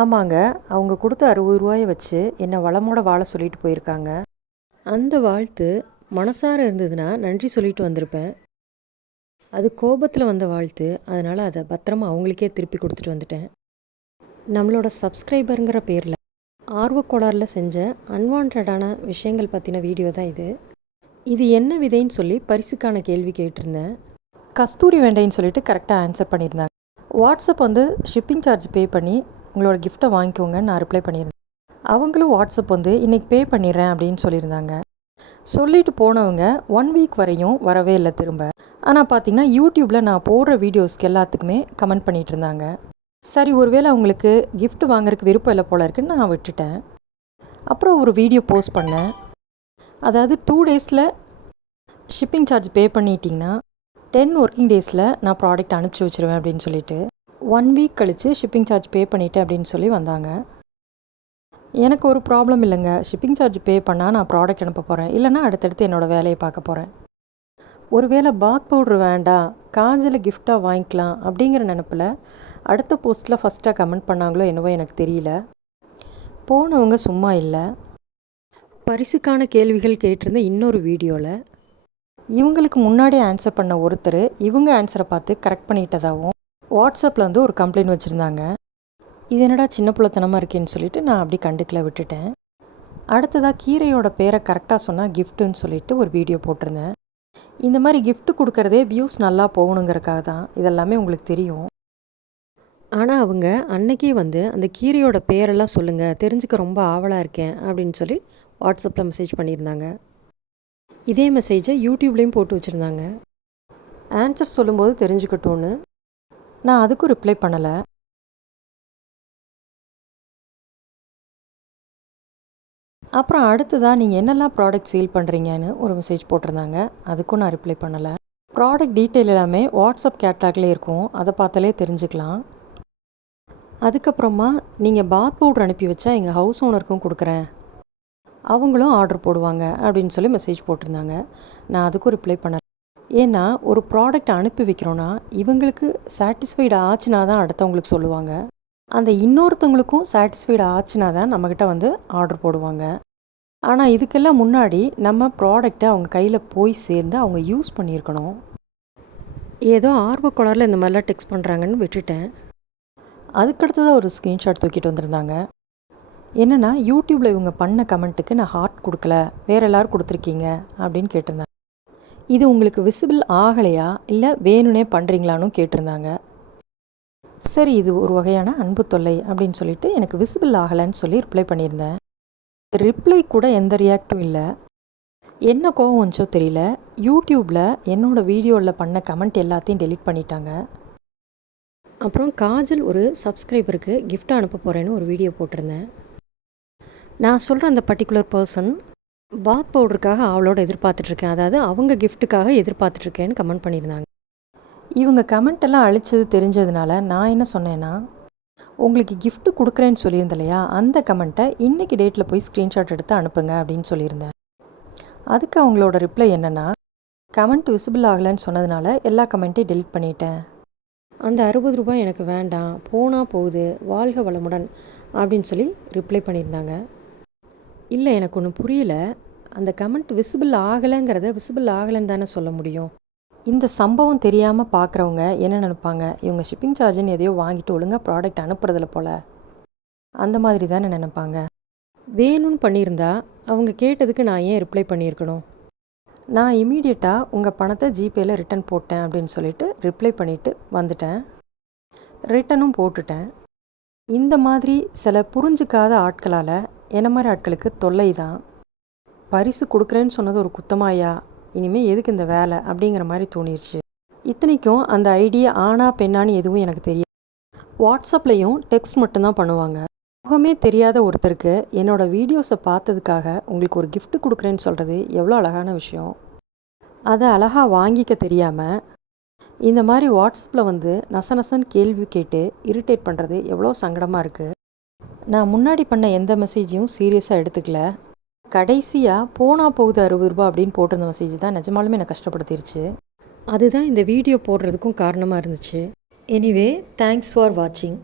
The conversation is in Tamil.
ஆமாங்க. அவங்க கொடுத்த ரூ. 60 வச்சு என்னை வளமோட வாழ சொல்லிட்டு போயிருக்காங்க. அந்த வாழ்த்து மனசார இருந்ததுன்னா நன்றி சொல்லிட்டு வந்திருப்பேன். அது கோபத்தில் வந்த வாழ்த்து. அதனால் அதை பத்திரமா அவங்களுக்கே திருப்பி கொடுத்துட்டு வந்துட்டேன். நம்மளோட சப்ஸ்கிரைபருங்கிற பேரில் ஆர்வக்கோளாறில் செஞ்ச அன்வான்டான விஷயங்கள் பற்றின வீடியோ தான் இது. இது என்ன விதைன்னு சொல்லி பரிசுக்கான கேள்வி கேட்டிருந்தேன். கஸ்தூரி வெண்டைன்னு சொல்லிட்டு கரெக்டாக ஆன்சர் பண்ணியிருந்தாங்க. வாட்ஸ்அப் ஷிப்பிங் சார்ஜ் பே பண்ணி உங்களோட கிஃப்ட்டை வாங்கிக்கோங்கன்னு நான் ரிப்ளை பண்ணியிருந்தேன். அவங்களும் வாட்ஸ்அப் இன்றைக்கி பே பண்ணிடுறேன் அப்படின்னு சொல்லியிருந்தாங்க. சொல்லிட்டு போனவங்க 1 வீக் வரையும் வரவே இல்லை திரும்ப. ஆனால் பார்த்திங்கன்னா யூடியூப்பில் நான் போடுற வீடியோஸ்க்கு எல்லாத்துக்குமே கமெண்ட் பண்ணிகிட்டு இருந்தாங்க. சரி, ஒருவேளை அவங்களுக்கு கிஃப்ட் வாங்குறதுக்கு விருப்பம் இல்லை போல இருக்குன்னு நான் விட்டுட்டேன். அப்புறம் ஒரு வீடியோ போஸ்ட் பண்ணேன். அதாவது 2 டேஸில் ஷிப்பிங் சார்ஜ் பே பண்ணிட்டீங்கன்னா 10 ஒர்க்கிங் டேஸில் நான் ப்ராடக்ட் அனுப்பிச்சி வச்சுருவேன் அப்படின்னு சொல்லிட்டு 1 வீக் கழித்து ஷிப்பிங் சார்ஜ் பே பண்ணிவிட்டேன் அப்படின்னு சொல்லி வந்தாங்க. எனக்கு ஒரு ப்ராப்ளம் இல்லைங்க. ஷிப்பிங் சார்ஜ் பே பண்ணால் நான் ப்ராடக்ட் அனுப்ப போகிறேன், இல்லைனா அடுத்தடுத்து என்னோடய வேலையை பார்க்க போகிறேன். ஒருவேளை பாத் பவுட்ரு வேண்டாம், காஜலை கிஃப்டாக வாங்கிக்கலாம் அப்படிங்கிற நினப்பில் அடுத்த போஸ்ட்டில் ஃபஸ்ட்டாக கமெண்ட் பண்ணாங்களோ என்னவோ எனக்கு தெரியல. போனவங்க சும்மா இல்லை. பரிசுக்கான கேள்விகள் கேட்டிருந்த இன்னொரு வீடியோவில் இவங்களுக்கு முன்னாடி ஆன்சர் பண்ண ஒருத்தர் இவங்க ஆன்சரை பார்த்து கரெக்ட் பண்ணிட்டதாகவும் வாட்ஸ்அப்பில் ஒரு கம்ப்ளைண்ட் வச்சுருந்தாங்க. இது என்னடா சின்ன புள்ளத்தனமாக இருக்கேன்னு சொல்லிட்டு நான் அப்படி கண்டுக்கல விட்டுட்டேன். அடுத்ததாக கீரையோட பேரை கரெக்டாக சொன்னால் கிஃப்ட்டுன்னு சொல்லிட்டு ஒரு வீடியோ போட்டிருந்தேன். இந்த மாதிரி கிஃப்ட் கொடுக்குறதே வியூஸ் நல்லா போகணுங்கிறக்காக தான். இதெல்லாமே உங்களுக்கு தெரியும். ஆனால் அவங்க அன்னைக்கே அந்த கீரையோட பேரெல்லாம் சொல்லுங்கள், தெரிஞ்சுக்க ரொம்ப ஆவலாக இருக்கேன் அப்படின்னு சொல்லி வாட்ஸ்அப்பில் மெசேஜ் பண்ணியிருந்தாங்க. இதே மெசேஜை யூடியூப்லேயும் போட்டு வச்சுருந்தாங்க. ஆன்சர் சொல்லும்போது தெரிஞ்சுக்கட்டும்னு. நான் அதுக்கும் ரிப்ளை பண்ணலை. அப்புறம் அடுத்ததாக நீங்கள் என்னெல்லாம் ப்ராடக்ட் சேல் பண்ணுறீங்கன்னு ஒரு மெசேஜ் போட்டிருந்தாங்க. அதுக்கும் நான் ரிப்ளை பண்ணலை. ப்ராடக்ட் டீட்டெயில் எல்லாமே வாட்ஸ்அப் கேட்லாக்லேயே இருக்கும், அதை பார்த்தாலே தெரிஞ்சுக்கலாம். அதுக்கப்புறமா நீங்கள் பாத் பவுடர் அனுப்பி வச்சா எங்கள் ஹவுஸ் ஓனருக்கும் கொடுக்குறேன், அவங்களும் ஆர்டர் போடுவாங்க அப்படின்னு சொல்லி மெசேஜ் போட்டிருந்தாங்க. நான் அதுக்கும் ரிப்ளை பண்ணலை. ஏன்னா ஒரு ப்ராடக்ட் அனுப்பி வைக்கிறோன்னா இவங்களுக்கு சாட்டிஸ்ஃபைடு ஆச்சுனா தான் அடுத்தவங்களுக்கு சொல்லுவாங்க. அந்த இன்னொருத்தவங்களுக்கும் சாட்டிஸ்ஃபைடு ஆச்சுனா தான் நம்மக்கிட்ட ஆர்டர் போடுவாங்க. ஆனால் இதுக்கெல்லாம் முன்னாடி நம்ம ப்ராடக்டை அவங்க கையில் போய் சேர்ந்து அவங்க யூஸ் பண்ணியிருக்கணும். ஏதோ ஆர்வக்கோளாறில் இந்த மாதிரிலாம் டெக்ஸ்ட் பண்ணுறாங்கன்னு விட்டுட்டேன். அதுக்கடுத்ததாக ஒரு ஸ்க்ரீன்ஷாட் தூக்கிட்டு வந்திருந்தாங்க. என்னென்னா, யூடியூப்பில் இவங்க பண்ண கமெண்ட்டுக்கு நான் ஹார்ட் கொடுக்கல, வேறு எல்லோரும் கொடுத்துருக்கீங்க அப்படின்னு கேட்டிருந்தாங்க. இது உங்களுக்கு விசிபிள் ஆகலையா, இல்லை வேணும்னே பண்ணுறீங்களான்னு கேட்டிருந்தாங்க. சரி, இது ஒரு வகையான அன்பு தொல்லை அப்படின்னு சொல்லிட்டு எனக்கு விசிபிள் ஆகலைன்னு சொல்லி ரிப்ளை பண்ணியிருந்தேன். ரிப்ளை கூட எந்த ரியாக்டும் இல்லை. என்ன கோவம் வந்துச்சோ தெரியல. யூடியூப்பில் என்னோடய வீடியோவில் பண்ண கமெண்ட் எல்லாத்தையும் டெலீட் பண்ணிட்டாங்க. அப்புறம் காஜல் ஒரு சப்ஸ்கிரைபருக்கு கிஃப்ட் அனுப்ப போகிறேன்னு ஒரு வீடியோ போட்டிருந்தேன். நான் சொல்கிற அந்த பர்டிகுலர் பர்சன் பாத் பவுடருக்காக அவளோட எதிர்பார்த்துட்ருக்கேன், அதாவது அவங்க கிஃப்ட்டுக்காக எதிர்பார்த்துட்ருக்கேன்னு கமெண்ட் பண்ணியிருந்தாங்க. இவங்க கமெண்ட்டெல்லாம் அழிச்சது தெரிஞ்சதுனால நான் என்ன சொன்னேன்னா, உங்களுக்கு கிஃப்ட்டு கொடுக்குறேன்னு சொல்லியிருந்தேன் இல்லையா, அந்த கமெண்ட்டை இன்றைக்கி டேட்டில் போய் ஸ்க்ரீன்ஷாட் எடுத்து அனுப்புங்க அப்படின்னு சொல்லியிருந்தேன். அதுக்கு அவங்களோட ரிப்ளை என்னென்னா, கமெண்ட் விசிபிள் ஆகலைன்னு சொன்னதுனால எல்லா கமெண்ட்டையும் டெலிட் பண்ணிட்டேன், அந்த ₹60 எனக்கு வேண்டாம், போனால் போகுது, வாழ்க வளமுடன் அப்படின்னு சொல்லி ரிப்ளை பண்ணியிருந்தாங்க. இல்லை, எனக்கு ஒன்றும் புரியல. அந்த கமெண்ட் விசிபிள் ஆகலைங்கிறத விசிபிள் ஆகலைன்னு தானே சொல்ல முடியும். இந்த சம்பவம் தெரியாமல் பார்க்குறவங்க என்ன நினைப்பாங்க, இவங்க ஷிப்பிங் சார்ஜுன்னு எதையோ வாங்கிட்டு ஒழுங்காக ப்ராடக்ட் அனுப்புறதில்ல போல், அந்த மாதிரி தானே நினைப்பாங்க. வேணும்னு பண்ணியிருந்தா அவங்க கேட்டதுக்கு நான் ஏன் ரிப்ளை பண்ணியிருக்கணும். நான் இமீடியட்டாக உங்கள் பணத்தை ஜிபேயில் ரிட்டன் போட்டேன் அப்படின்னு சொல்லிட்டு ரிப்ளை பண்ணிவிட்டு வந்துட்டேன். ரிட்டனும் போட்டுட்டேன். இந்த மாதிரி சில புரிஞ்சிக்காத ஆட்களால் என்ன மாதிரி ஆட்களுக்கு தொல்லை தான். பரிசு கொடுக்குறேன்னு சொன்னது ஒரு குத்தமாயா, இனிமேல் எதுக்கு இந்த வேலை அப்படிங்கிற மாதிரி தோணிடுச்சு. இத்தனைக்கும் அந்த ஐடியா ஆனா பெண்ணான்னு எதுவும் எனக்கு தெரியாது. வாட்ஸ்அப்லேயும் டெக்ஸ்ட் மட்டும்தான் பண்ணுவாங்க. முகமே தெரியாத ஒருத்தருக்கு என்னோடய வீடியோஸை பார்த்ததுக்காக உங்களுக்கு ஒரு கிஃப்ட் கொடுக்குறேன்னு சொல்கிறது எவ்வளோ அழகான விஷயம். அதை அழகாக வாங்கிக்க தெரியாமல் இந்த மாதிரி வாட்ஸ்அப்பில் நசநசன்னு கேள்வி கேட்டு இரிட்டேட் பண்ணுறது எவ்வளோ சங்கடமாக இருக்குது. நான் முன்னாடி பண்ண எந்த மெசேஜையும் சீரியஸாக எடுத்துக்கல. கடைசியாக போனால் போகுது ₹60 அப்படின்னு போட்டிருந்த மெசேஜ் தான் நிஜமாலுமே என்னை கஷ்டப்படுத்திருச்சு. அதுதான் இந்த வீடியோ போடுறதுக்கும் காரணமாக இருந்துச்சு. எனிவே, தேங்க்ஸ் ஃபார் வாட்சிங்.